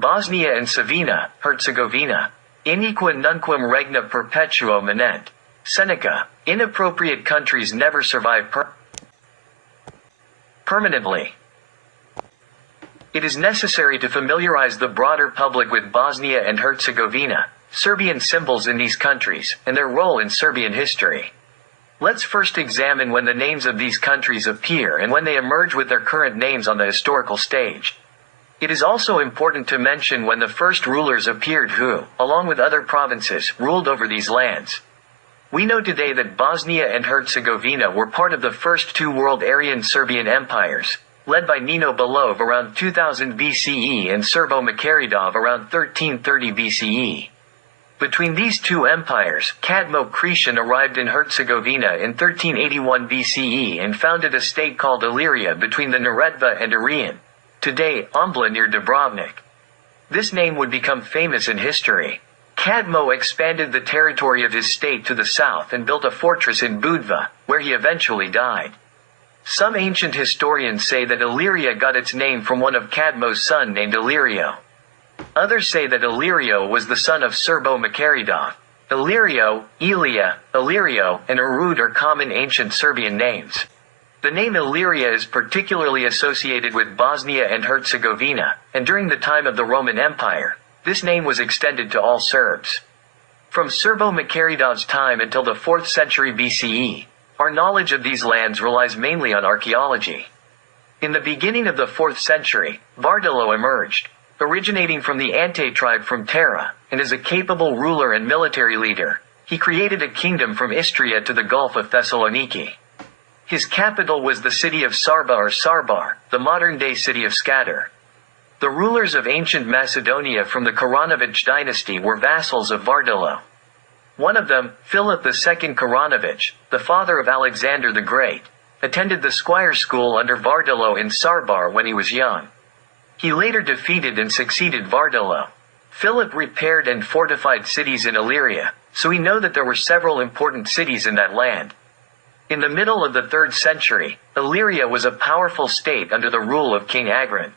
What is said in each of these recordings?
Bosnia and Savina, Herzegovina. Iniqua nunquam regna perpetuo manent. Seneca. Inappropriate countries never survive permanently. It is necessary to familiarize the broader public with Bosnia and Herzegovina, Serbian symbols in these countries, and their role in Serbian history. Let's first examine when the names of these countries appear and when they emerge with their current names on the historical stage. It is also important to mention when the first rulers appeared who, along with other provinces, ruled over these lands. We know today that Bosnia and Herzegovina were part of the first two world Aryan Serbian empires, led by Nino Belov around 2000 BCE and Serbo-Makaridov around 1330 BCE. Between these two empires, Cadmo-Cretian arrived in Herzegovina in 1381 BCE and founded a state called Illyria between the Neretva and Irian, today Ombla near Dubrovnik. This name would become famous in history. Cadmo expanded the territory of his state to the south and built a fortress in Budva, where he eventually died. Some ancient historians say that Illyria got its name from one of Cadmo's sons named Illyrio. Others say that Illyrio was the son of Serbo-Makaridov. Illyrio, Ilia, Illyrio, and Arud are common ancient Serbian names. The name Illyria is particularly associated with Bosnia and Herzegovina, and during the time of the Roman Empire, this name was extended to all Serbs. From Serbo-Makaridov's time until the 4th century BCE, our knowledge of these lands relies mainly on archaeology. In the beginning of the 4th century, Vardalo emerged, originating from the Ante tribe from Tara, and as a capable ruler and military leader, he created a kingdom from Istria to the Gulf of Thessaloniki. His capital was the city of Sarba or Sarbar, the modern-day city of Skadar. The rulers of ancient Macedonia from the Karanovich dynasty were vassals of Vardalo. One of them, Philip II Karanovich, the father of Alexander the Great, attended the squire school under Vardalo in Sarbar when he was young. He later defeated and succeeded Vardalo. Philip repaired and fortified cities in Illyria, so we know that there were several important cities in that land. In the middle of the 3rd century, Illyria was a powerful state under the rule of King Agrin.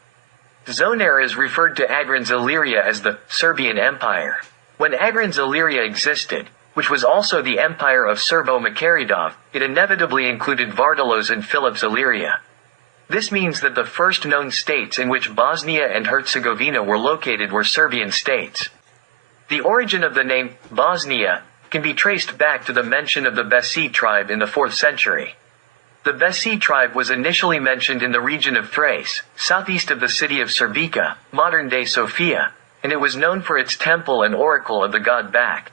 Zonaras referred to Agrin's Illyria as the Serbian Empire. When Agrin's Illyria existed, which was also the empire of Serbo-Makaridov, it inevitably included Vardalo's and Philip's Illyria. This means that the first known states in which Bosnia and Herzegovina were located were Serbian states. The origin of the name, Bosnia, can be traced back to the mention of the Besi tribe in the 4th century. The Besi tribe was initially mentioned in the region of Thrace, southeast of the city of Serbica, modern-day Sofia, and it was known for its temple and oracle of the god Bak.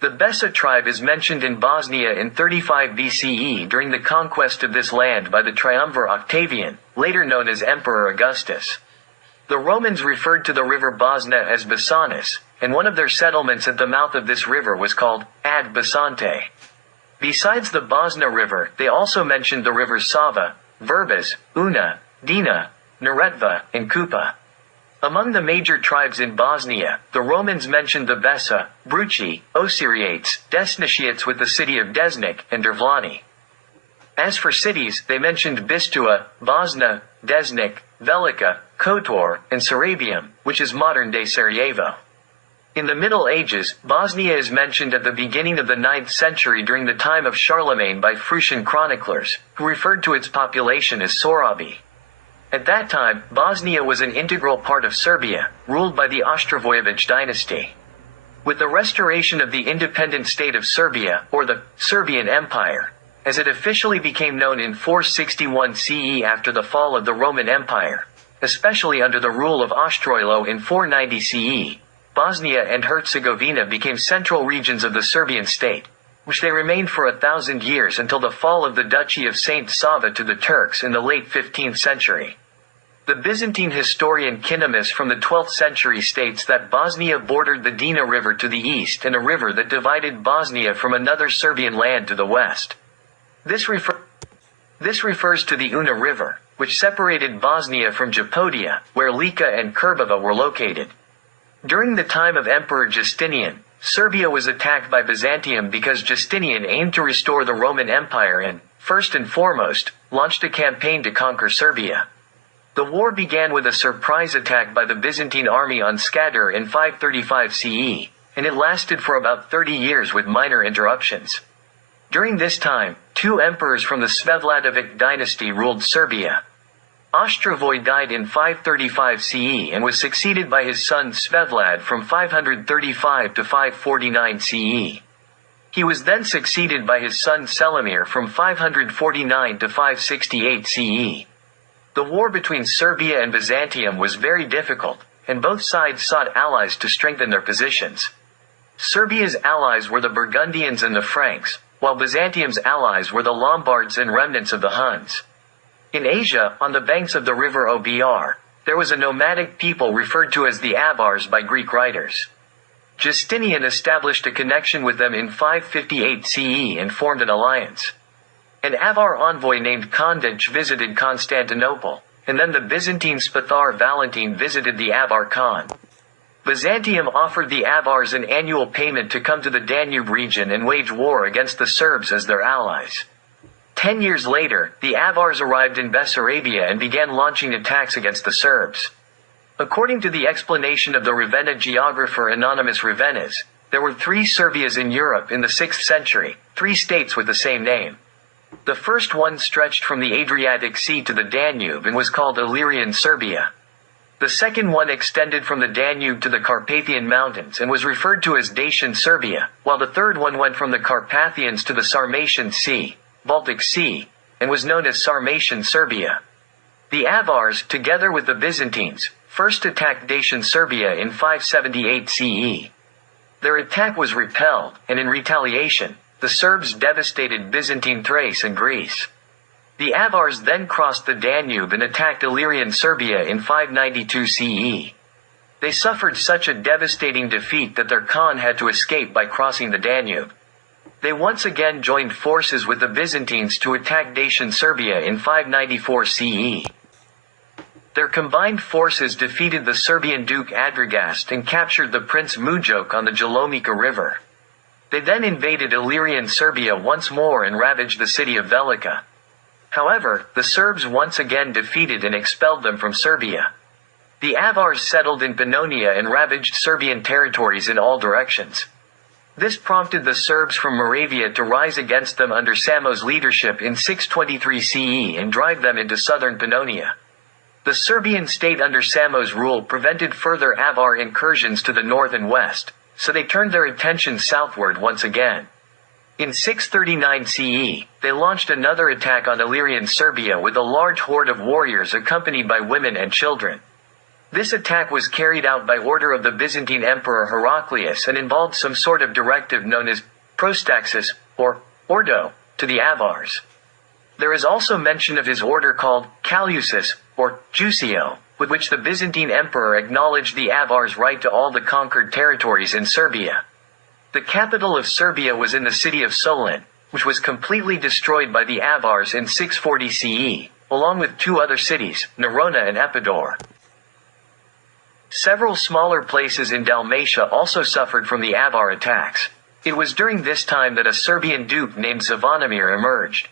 The Besa tribe is mentioned in Bosnia in 35 BCE during the conquest of this land by the triumvir Octavian, later known as Emperor Augustus. The Romans referred to the river Bosna as Basanus, and one of their settlements at the mouth of this river was called Ad Basante. Besides the Bosna River, they also mentioned the rivers Sava, Verbas, Una, Dina, Neretva, and Kupa. Among the major tribes in Bosnia, the Romans mentioned the Besa, Bruci, Osiriates, Desnatiates with the city of Desnik, and Dervlani. As for cities, they mentioned Bistua, Bosna, Desnik, Velika, Kotor, and Sarabium, which is modern-day Sarajevo. In the Middle Ages, Bosnia is mentioned at the beginning of the 9th century during the time of Charlemagne by Frisian chroniclers, who referred to its population as Sorabi. At that time, Bosnia was an integral part of Serbia, ruled by the Ostrovojević dynasty. With the restoration of the independent state of Serbia, or the Serbian Empire, as it officially became known in 461 CE after the fall of the Roman Empire, especially under the rule of Ostroilo in 490 CE, Bosnia and Herzegovina became central regions of the Serbian state, which they remained for 1,000 years until the fall of the Duchy of Saint Sava to the Turks in the late 15th century. The Byzantine historian Kinemis from the 12th century states that Bosnia bordered the Dina River to the east and a river that divided Bosnia from another Serbian land to the west. This refers to the Una River, which separated Bosnia from Japodia, where Lika and Kerbava were located. During the time of Emperor Justinian, Serbia was attacked by Byzantium because Justinian aimed to restore the Roman Empire and, first and foremost, launched a campaign to conquer Serbia. The war began with a surprise attack by the Byzantine army on Skadar in 535 CE, and it lasted for about 30 years with minor interruptions. During this time, two emperors from the Svevladovic dynasty ruled Serbia. Ostrovoj died in 535 CE and was succeeded by his son Svevlad from 535 to 549 CE. He was then succeeded by his son Selimir from 549 to 568 CE. The war between Serbia and Byzantium was very difficult, and both sides sought allies to strengthen their positions. Serbia's allies were the Burgundians and the Franks, while Byzantium's allies were the Lombards and remnants of the Huns. In Asia, on the banks of the river Obr, there was a nomadic people referred to as the Avars by Greek writers. Justinian established a connection with them in 558 CE and formed an alliance. An Avar envoy named Kandach visited Constantinople, and then the Byzantine Spathar Valentine visited the Avar Khan. Byzantium offered the Avars an annual payment to come to the Danube region and wage war against the Serbs as their allies. 10 years later, the Avars arrived in Bessarabia and began launching attacks against the Serbs. According to the explanation of the Ravenna geographer Anonymous Ravennas, there were 3 Serbias in Europe in the 6th century, 3 states with the same name. The first one stretched from the Adriatic Sea to the Danube and was called Illyrian Serbia. The second one extended from the Danube to the Carpathian Mountains and was referred to as Dacian Serbia, while the third one went from the Carpathians to the Sarmatian Sea, Baltic Sea, and was known as Sarmatian Serbia. The Avars, together with the Byzantines, first attacked Dacian Serbia in 578 CE. Their attack was repelled, and in retaliation, the Serbs devastated Byzantine Thrace and Greece. The Avars then crossed the Danube and attacked Illyrian Serbia in 592 CE. They suffered such a devastating defeat that their Khan had to escape by crossing the Danube. They once again joined forces with the Byzantines to attack Dacian Serbia in 594 CE. Their combined forces defeated the Serbian Duke Adragast and captured the Prince Mujok on the Jalomica River. They then invaded Illyrian Serbia once more and ravaged the city of Velika. However, the Serbs once again defeated and expelled them from Serbia. The Avars settled in Pannonia and ravaged Serbian territories in all directions. This prompted the Serbs from Moravia to rise against them under Samo's leadership in 623 CE and drive them into southern Pannonia. The Serbian state under Samo's rule prevented further Avar incursions to the north and west, so they turned their attention southward once again. In 639 CE, they launched another attack on Illyrian Serbia with a large horde of warriors accompanied by women and children. This attack was carried out by order of the Byzantine Emperor Heraclius and involved some sort of directive known as prostaxis, or ordo, to the Avars. There is also mention of his order called Calusis, or Jusio, with which the Byzantine Emperor acknowledged the Avars' right to all the conquered territories in Serbia. The capital of Serbia was in the city of Solin, which was completely destroyed by the Avars in 640 CE, along with 2 other cities, Nerona and Epidor. Several smaller places in Dalmatia also suffered from the Avar attacks. It was during this time that a Serbian duke named Zvonimir emerged.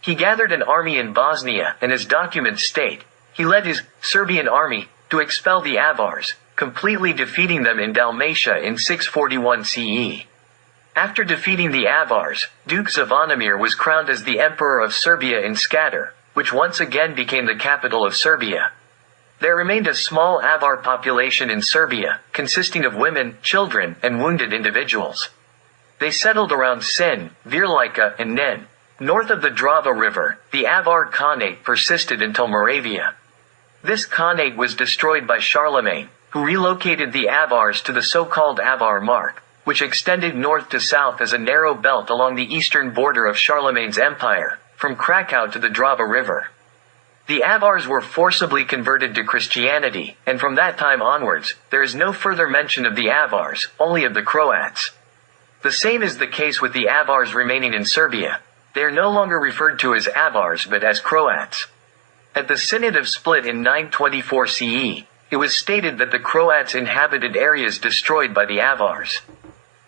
He gathered an army in Bosnia, and as documents state, he led his Serbian army to expel the Avars, completely defeating them in Dalmatia in 641 CE. After defeating the Avars, Duke Zvonimir was crowned as the Emperor of Serbia in Skadar, which once again became the capital of Serbia. There remained a small Avar population in Serbia, consisting of women, children, and wounded individuals. They settled around Sin, Virlika, and Nin. North of the Drava River, the Avar Khanate persisted until Moravia. This Khanate was destroyed by Charlemagne, who relocated the Avars to the so-called Avar Mark, which extended north to south as a narrow belt along the eastern border of Charlemagne's empire, from Krakow to the Drava River. The Avars were forcibly converted to Christianity, and from that time onwards, there is no further mention of the Avars, only of the Croats. The same is the case with the Avars remaining in Serbia. They are no longer referred to as Avars but as Croats. At the Synod of Split in 924 CE, it was stated that the Croats inhabited areas destroyed by the Avars.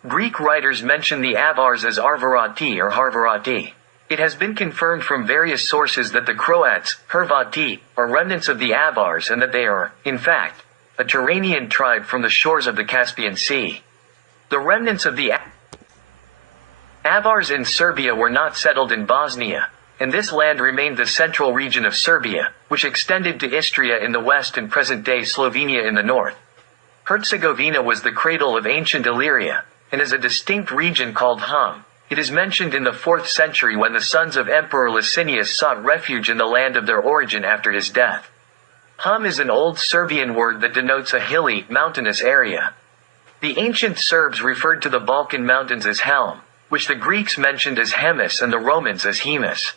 Greek writers mention the Avars as Arvarati or Harvarati. It has been confirmed from various sources that the Croats, Hrvati, are remnants of the Avars and that they are, in fact, a Turanian tribe from the shores of the Caspian Sea. The remnants of the Avars in Serbia were not settled in Bosnia, and this land remained the central region of Serbia, which extended to Istria in the west and present-day Slovenia in the north. Herzegovina was the cradle of ancient Illyria, and is a distinct region called Hum. It is mentioned in the 4th century when the sons of Emperor Licinius sought refuge in the land of their origin after his death. Hum is an old Serbian word that denotes a hilly, mountainous area. The ancient Serbs referred to the Balkan mountains as Helm, which the Greeks mentioned as Hemis and the Romans as Hemus.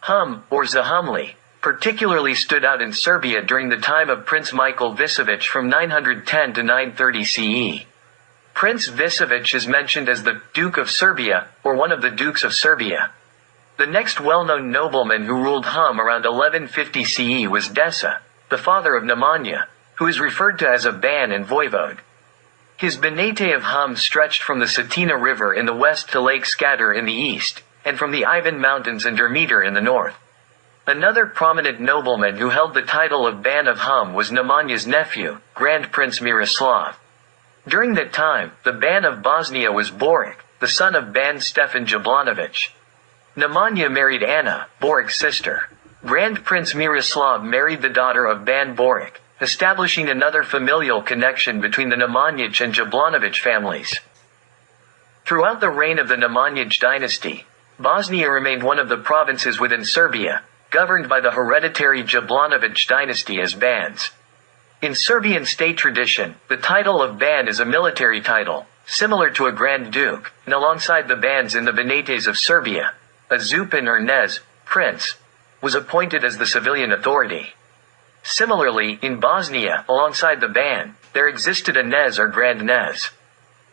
Hum, or Zahumli, particularly stood out in Serbia during the time of Prince Michael Visovich from 910 to 930 CE. Prince Visovich is mentioned as the Duke of Serbia, or one of the Dukes of Serbia. The next well-known nobleman who ruled Hum around 1150 CE was Desa, the father of Nemanja, who is referred to as a ban and voivode. His banate of Hum stretched from the Cetina River in the west to Lake Skadar in the east, and from the Ivan Mountains and Dermitar in the north. Another prominent nobleman who held the title of Ban of Hum was Nemanja's nephew, Grand Prince Miroslav. During that time, the Ban of Bosnia was Boric, the son of Ban Stefan Jablanović. Nemanja married Anna, Boric's sister. Grand Prince Miroslav married the daughter of Ban Boric, establishing another familial connection between the Nemanjić and Jablanović families. Throughout the reign of the Nemanjić dynasty, Bosnia remained one of the provinces within Serbia, governed by the hereditary Jablanović dynasty as Bans. In Serbian state tradition, the title of Ban is a military title, similar to a Grand Duke, and alongside the Bans in the Banates of Serbia, a Zupan or Knez, prince, was appointed as the civilian authority. Similarly, in Bosnia, alongside the Ban, there existed a Knez or Grand Knez.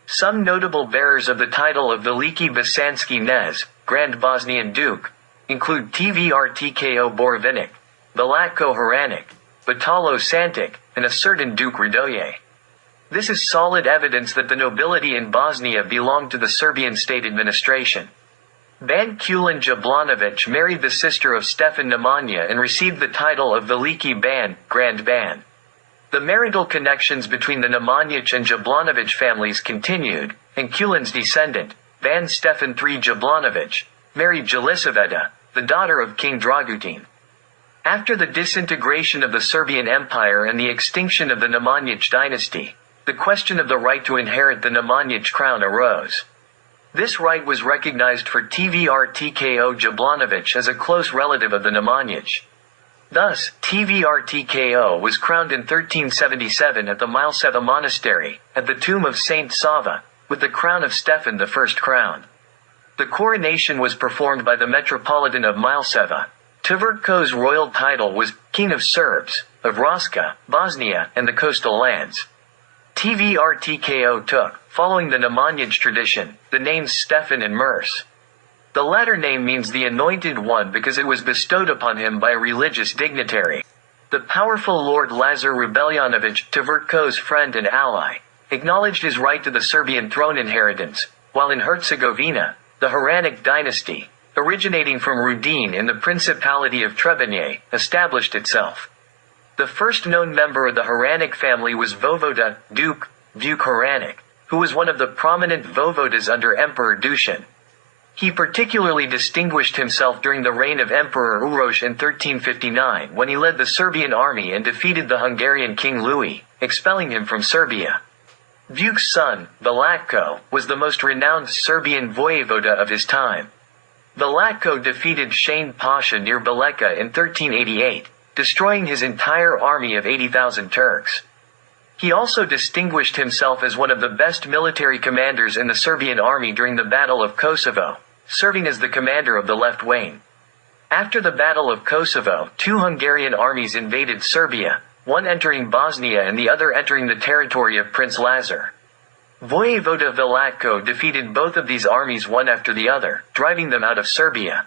Some notable bearers of the title of Veliki Bosanski Knez, Grand Bosnian Duke, include Tvrtko Borovinik, Velatko Haranik, Batalo Santic, and a certain Duke Radoje. This is solid evidence that the nobility in Bosnia belonged to the Serbian state administration. Ban Kulan Jablanović married the sister of Stefan Nemanja and received the title of Veliki Ban, Grand Ban. The marital connections between the Nemanjić and Jablanović families continued, and Kulan's descendant, Ban Stefan III Jablanović, married Jelisaveta, the daughter of King Dragutin. After the disintegration of the Serbian Empire and the extinction of the Nemanjić dynasty, the question of the right to inherit the Nemanjić crown arose. This right was recognized for Tvrtko Jablanović as a close relative of the Nemanjić. Thus, Tvrtko was crowned in 1377 at the Milseva monastery, at the tomb of Saint Sava, with the crown of Stefan I crowned. The coronation was performed by the Metropolitan of Milseva. Tvrtko's royal title was King of Serbs, of Raška, Bosnia, and the coastal lands. Tvrtko took, following the Nemanjić tradition, the names Stefan and Murs. The latter name means the Anointed One because it was bestowed upon him by a religious dignitary. The powerful Lord Lazar Rebeljonović, Tvrtko's friend and ally, acknowledged his right to the Serbian throne inheritance, while in Herzegovina, the Haranik dynasty, originating from Rudin in the Principality of Trebinje, established itself. The first known member of the Haranik family was Voivoda, Duke Haranik, who was one of the prominent voivodas under Emperor Dušan. He particularly distinguished himself during the reign of Emperor Uroš in 1359 when he led the Serbian army and defeated the Hungarian King Louis, expelling him from Serbia. Vuk's son, Velatko, was the most renowned Serbian voivoda of his time. Velatko defeated Shane Pasha near Baleka in 1388, destroying his entire army of 80,000 Turks. He also distinguished himself as one of the best military commanders in the Serbian army during the Battle of Kosovo, serving as the commander of the left wing. After the Battle of Kosovo, two Hungarian armies invaded Serbia, one entering Bosnia and the other entering the territory of Prince Lazar. Vojevoda Velatko defeated both of these armies one after the other, driving them out of Serbia.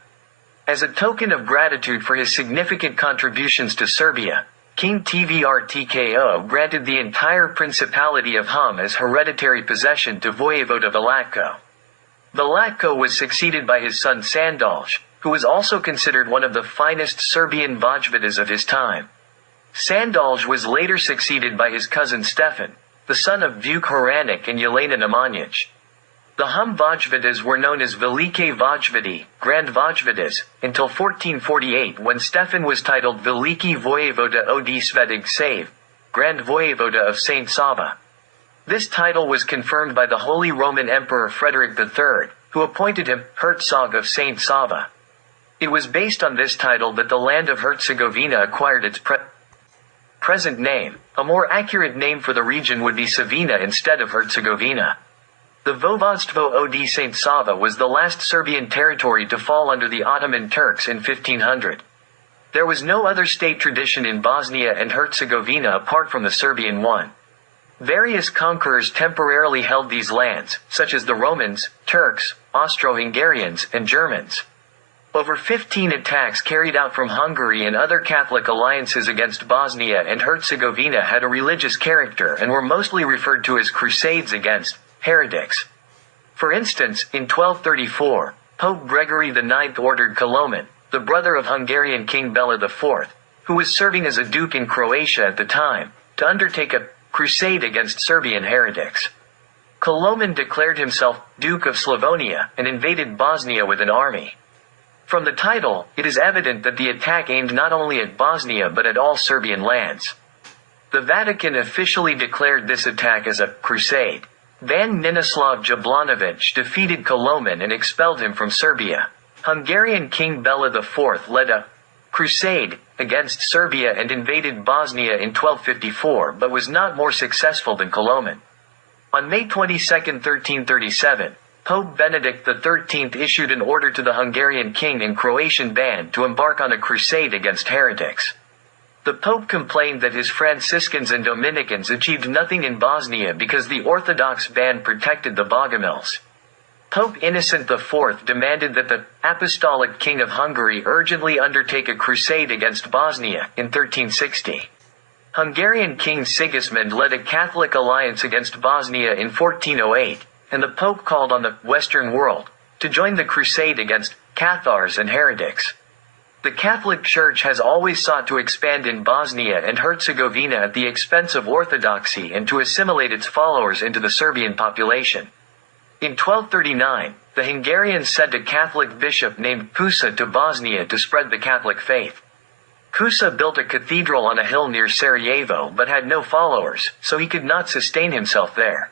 As a token of gratitude for his significant contributions to Serbia, King Tvrtko granted the entire Principality of Hum as hereditary possession to Vojevoda Velatko. Velatko was succeeded by his son Sandalj, who was also considered one of the finest Serbian vojvodas of his time. Sandalj was later succeeded by his cousin Stefan, the son of Vuk Horanik and Jelena Nemanjić. The Hum Vojvodas were known as Velike Vojvodi, Grand Vojvodas, until 1448 when Stefan was titled Veliki Vojevoda od Svetog Save, Grand Vojevoda of Saint Sava. This title was confirmed by the Holy Roman Emperor Frederick III, who appointed him Herzog of Saint Sava. It was based on this title that the land of Herzegovina acquired its present name. A more accurate name for the region would be Savina instead of Herzegovina. The Voivodstvo od Saint Sava was the last Serbian territory to fall under the Ottoman Turks in 1500. There was no other state tradition in Bosnia and Herzegovina apart from the Serbian one. Various conquerors temporarily held these lands, such as the Romans, Turks, Austro-Hungarians, and Germans. Over 15 attacks carried out from Hungary and other Catholic alliances against Bosnia and Herzegovina had a religious character and were mostly referred to as crusades against heretics. For instance, in 1234, Pope Gregory IX ordered Koloman, the brother of Hungarian King Bela IV, who was serving as a duke in Croatia at the time, to undertake a crusade against Serbian heretics. Koloman declared himself Duke of Slavonia and invaded Bosnia with an army. From the title, it is evident that the attack aimed not only at Bosnia but at all Serbian lands. The Vatican officially declared this attack as a crusade. Ban Ninoslav Jablanović defeated Koloman and expelled him from Serbia. Hungarian King Bela IV led a crusade against Serbia and invaded Bosnia in 1254 but was not more successful than Koloman. On May 22, 1337, Pope Benedict XIII issued an order to the Hungarian king and Croatian band to embark on a crusade against heretics. The Pope complained that his Franciscans and Dominicans achieved nothing in Bosnia because the Orthodox band protected the Bogomils. Pope Innocent IV demanded that the Apostolic King of Hungary urgently undertake a crusade against Bosnia in 1360. Hungarian King Sigismund led a Catholic alliance against Bosnia in 1408, and the Pope called on the Western world to join the crusade against Cathars and heretics. The Catholic Church has always sought to expand in Bosnia and Herzegovina at the expense of orthodoxy and to assimilate its followers into the Serbian population. In 1239, the Hungarians sent a Catholic bishop named Kusa to Bosnia to spread the Catholic faith. Kusa built a cathedral on a hill near Sarajevo but had no followers, so he could not sustain himself there.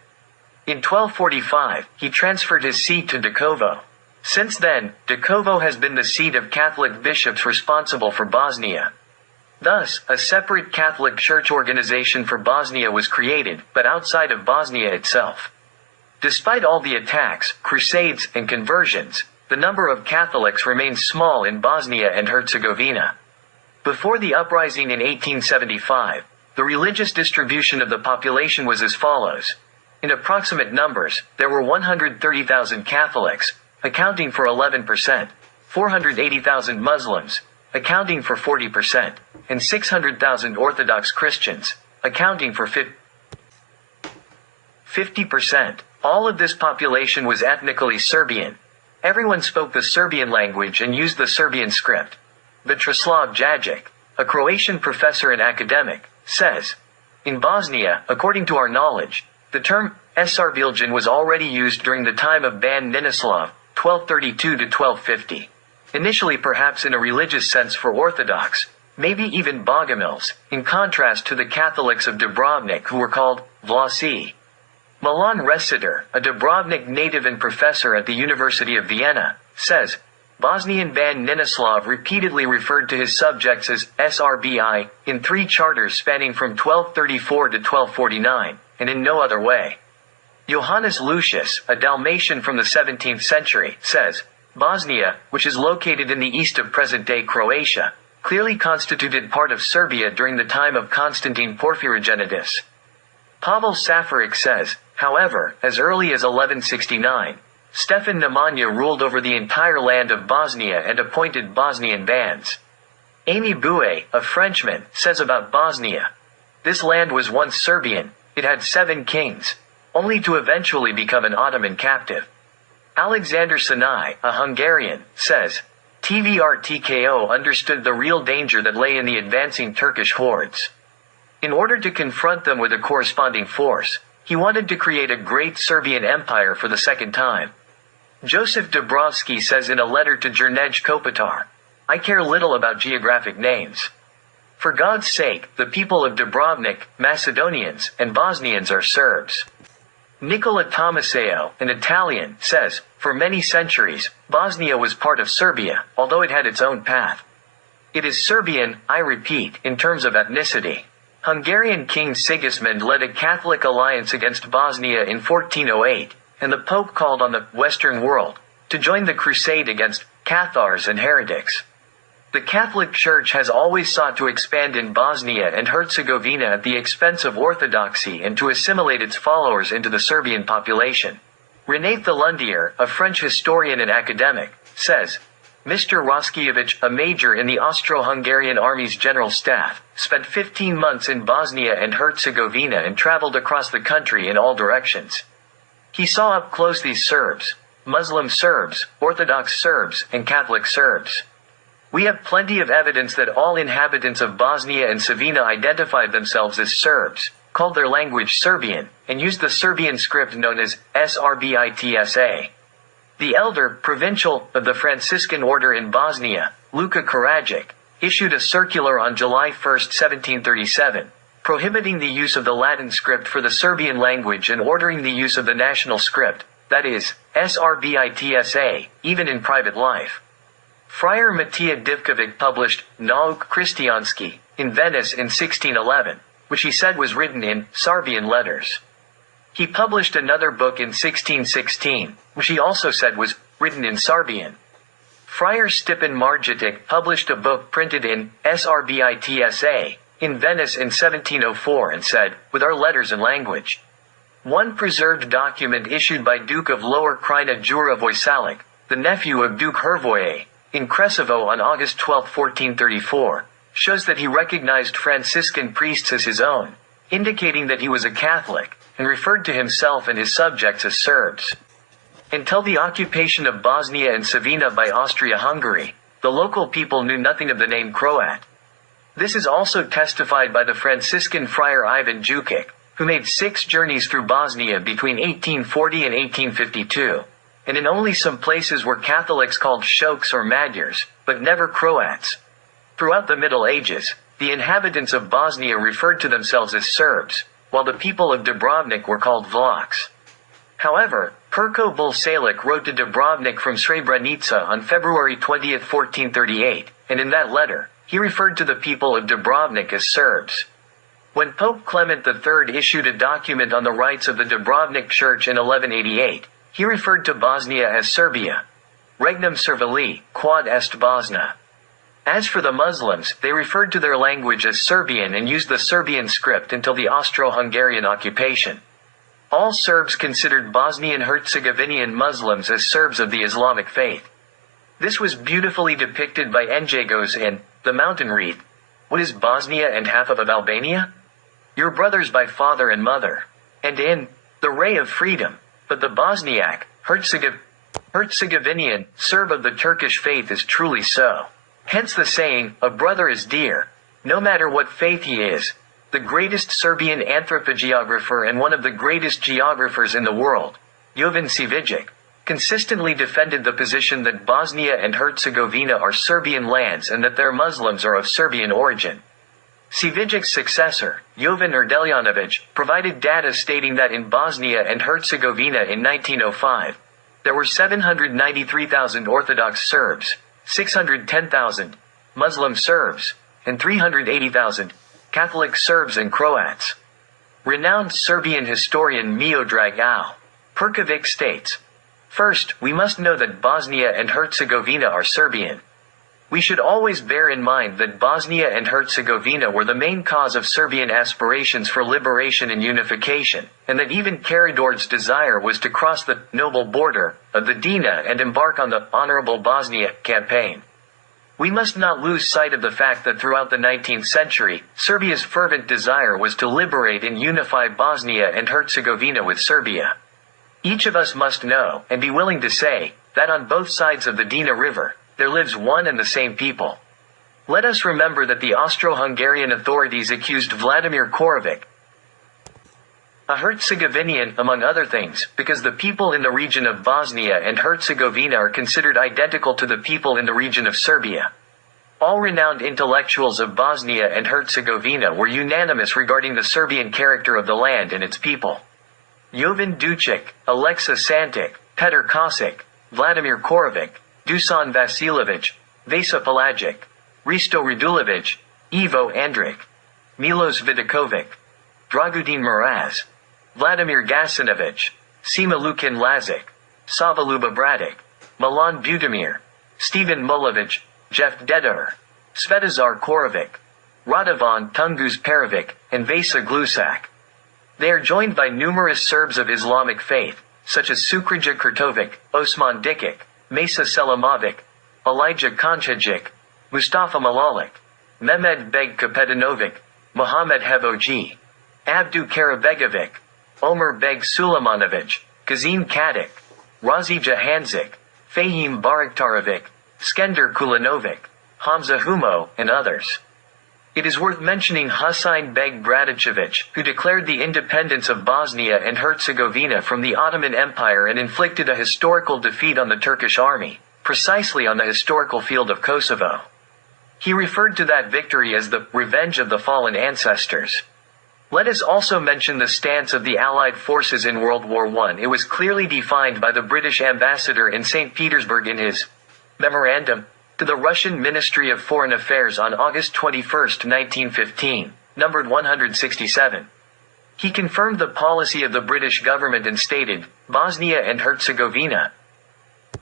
In 1245, he transferred his seat to Đakovo. Since then, Đakovo has been the seat of Catholic bishops responsible for Bosnia. Thus, a separate Catholic Church organization for Bosnia was created, but outside of Bosnia itself. Despite all the attacks, crusades, and conversions, the number of Catholics remains small in Bosnia and Herzegovina. Before the uprising in 1875, the religious distribution of the population was as follows. In approximate numbers, there were 130,000 Catholics, accounting for 11%, 480,000 Muslims, accounting for 40%, and 600,000 Orthodox Christians, accounting for 50%. All of this population was ethnically Serbian. Everyone spoke the Serbian language and used the Serbian script. Vitraslav Jajic, a Croatian professor and academic, says, "In Bosnia, according to our knowledge, the term Serbiljan was already used during the time of Ban Ninoslav, 1232 to 1250. Initially perhaps in a religious sense for Orthodox, maybe even Bogomils, in contrast to the Catholics of Dubrovnik who were called Vlasi." Milan Resitor, a Dubrovnik native and professor at the University of Vienna, says, Bosnian Ban Ninoslav repeatedly referred to his subjects as Srbi in 3 charters spanning from 1234 to 1249, and in no other way. Johannes Lucius, a Dalmatian from the 17th century, says, Bosnia, which is located in the east of present-day Croatia, clearly constituted part of Serbia during the time of Constantine Porphyrogenitus. Pavel Safarik says, however, as early as 1169, Stefan Nemanja ruled over the entire land of Bosnia and appointed Bosnian bans. Amy Bouet, a Frenchman, says about Bosnia, "This land was once Serbian, it had 7 kings, only to eventually become an Ottoman captive." Alexander Sinai, a Hungarian, says, TVR-TKO understood the real danger that lay in the advancing Turkish hordes. In order to confront them with a corresponding force, he wanted to create a great Serbian empire for the second time. Joseph Dubrovsky says in a letter to Jernej Kopitar, "I care little about geographic names. For God's sake, the people of Dubrovnik, Macedonians, and Bosnians are Serbs." Nicola Tomaseo, an Italian, says, "For many centuries, Bosnia was part of Serbia, although it had its own path. It is Serbian, I repeat, in terms of ethnicity." Hungarian King Sigismund led a Catholic alliance against Bosnia in 1408, and the Pope called on the Western world to join the crusade against Cathars and heretics. The Catholic Church has always sought to expand in Bosnia and Herzegovina at the expense of orthodoxy and to assimilate its followers into the Serbian population. René Thelundier, a French historian and academic, says, Mr. Roskiewicz, a major in the Austro-Hungarian Army's general staff, spent 15 months in Bosnia and Herzegovina and traveled across the country in all directions. He saw up close these Serbs, Muslim Serbs, Orthodox Serbs, and Catholic Serbs. We have plenty of evidence that all inhabitants of Bosnia and Savina identified themselves as Serbs, called their language Serbian, and used the Serbian script known as Srbitsa. The elder, provincial, of the Franciscan order in Bosnia, Luka Karadzic, issued a circular on July 1, 1737, prohibiting the use of the Latin script for the Serbian language and ordering the use of the national script, that is, Srbitsa, even in private life. Friar Matija Divkovic published Nauk Kristijanski in Venice in 1611, which he said was written in Serbian letters. He published another book in 1616, which he also said was written in Serbian. Friar Stipan Marjatic published a book printed in Srbitsa in Venice in 1704 and said, with our letters and language. One preserved document issued by Duke of Lower Krajina Đura Vojsalic, the nephew of Duke Hrvoje, in Kresovo on August 12, 1434, shows that he recognized Franciscan priests as his own, indicating that he was a Catholic, and referred to himself and his subjects as Serbs. Until the occupation of Bosnia and Savina by Austria-Hungary, the local people knew nothing of the name Croat. This is also testified by the Franciscan friar Ivan Jukic, who made 6 journeys through Bosnia between 1840 and 1852. And in only some places were Catholics called Shoks or Magyars, but never Croats. Throughout the Middle Ages, the inhabitants of Bosnia referred to themselves as Serbs, while the people of Dubrovnik were called Vlachs. However, Perko Bulsalic wrote to Dubrovnik from Srebrenica on February 20, 1438, and in that letter, he referred to the people of Dubrovnik as Serbs. When Pope Clement III issued a document on the rights of the Dubrovnik Church in 1188, he referred to Bosnia as Serbia. Regnum Servili, quod est Bosna. As for the Muslims, they referred to their language as Serbian and used the Serbian script until the Austro-Hungarian occupation. All Serbs considered Bosnian-Herzegovinian Muslims as Serbs of the Islamic faith. This was beautifully depicted by Njegos in The Mountain Wreath. What is Bosnia and half of Albania? Your brothers by father and mother. And in The Ray of Freedom. But the Bosniak, Herzegovinian, Serb of the Turkish faith is truly so. Hence the saying, a brother is dear, no matter what faith he is. The greatest Serbian anthropogeographer and one of the greatest geographers in the world, Jovan I, consistently defended the position that Bosnia and Herzegovina are Serbian lands and that their Muslims are of Serbian origin. Civic's successor, Jovan Erdeljanović, provided data stating that in Bosnia and Herzegovina in 1905, there were 793,000 Orthodox Serbs, 610,000 Muslim Serbs, and 380,000 Catholic Serbs and Croats. Renowned Serbian historian Miodrag Au Perkovic states, First, we must know that Bosnia and Herzegovina are Serbian. We should always bear in mind that Bosnia and Herzegovina were the main cause of Serbian aspirations for liberation and unification, and that even Karađorđe's desire was to cross the noble border of the Drina and embark on the honorable Bosnia campaign. We must not lose sight of the fact that throughout the 19th century, Serbia's fervent desire was to liberate and unify Bosnia and Herzegovina with Serbia. Each of us must know, and be willing to say, that on both sides of the Drina River, there lives one and the same people. Let us remember that the Austro-Hungarian authorities accused Vladimir Korovic, a Herzegovinian, among other things, because the people in the region of Bosnia and Herzegovina are considered identical to the people in the region of Serbia. All renowned intellectuals of Bosnia and Herzegovina were unanimous regarding the Serbian character of the land and its people. Jovan I, Aleksa Santic, Petar Kosic, Vladimir Korovic, Dusan Vasilović, Vesa Pelagic, Risto Radulović, Ivo Andrić, Milos Vidakovic, Dragutin Mraz, Vladimir Gasinović, Sima Lukin Lazic, Sava Luba Bradic, Milan Budimir, Stevan Mulovic, Jeff Dedar, Svetozar Korovic, Radovan Tungus Perovic, and Vesa Glusak. They are joined by numerous Serbs of Islamic faith, such as Sukrija Kurtovic, Osman Dikic, Mesa Selimovic, Elijah Konchajic, Mustafa Malalik, Mehmed Beg Kapetanovic, Mohammed Hevoji, Abdu Karabegovic, Omer Beg Sulemanovic, Kazim Kadik, Razija Hanzik, Fahim Baraktarovic, Skender Kulanovic, Hamza Humo, and others. It is worth mentioning Husain Beg Bradicevic, who declared the independence of Bosnia and Herzegovina from the Ottoman Empire and inflicted a historical defeat on the Turkish army, precisely on the historical field of Kosovo. He referred to that victory as the revenge of the fallen ancestors. Let us also mention the stance of the Allied forces in World War I. It was clearly defined by the British ambassador in St. Petersburg in his memorandum to the Russian Ministry of Foreign Affairs on August 21, 1915, numbered 167. He confirmed the policy of the British government and stated, Bosnia and Herzegovina,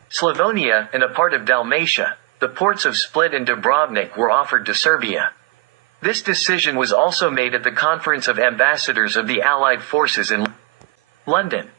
Slavonia, and a part of Dalmatia, the ports of Split and Dubrovnik were offered to Serbia. This decision was also made at the Conference of Ambassadors of the Allied Forces in London.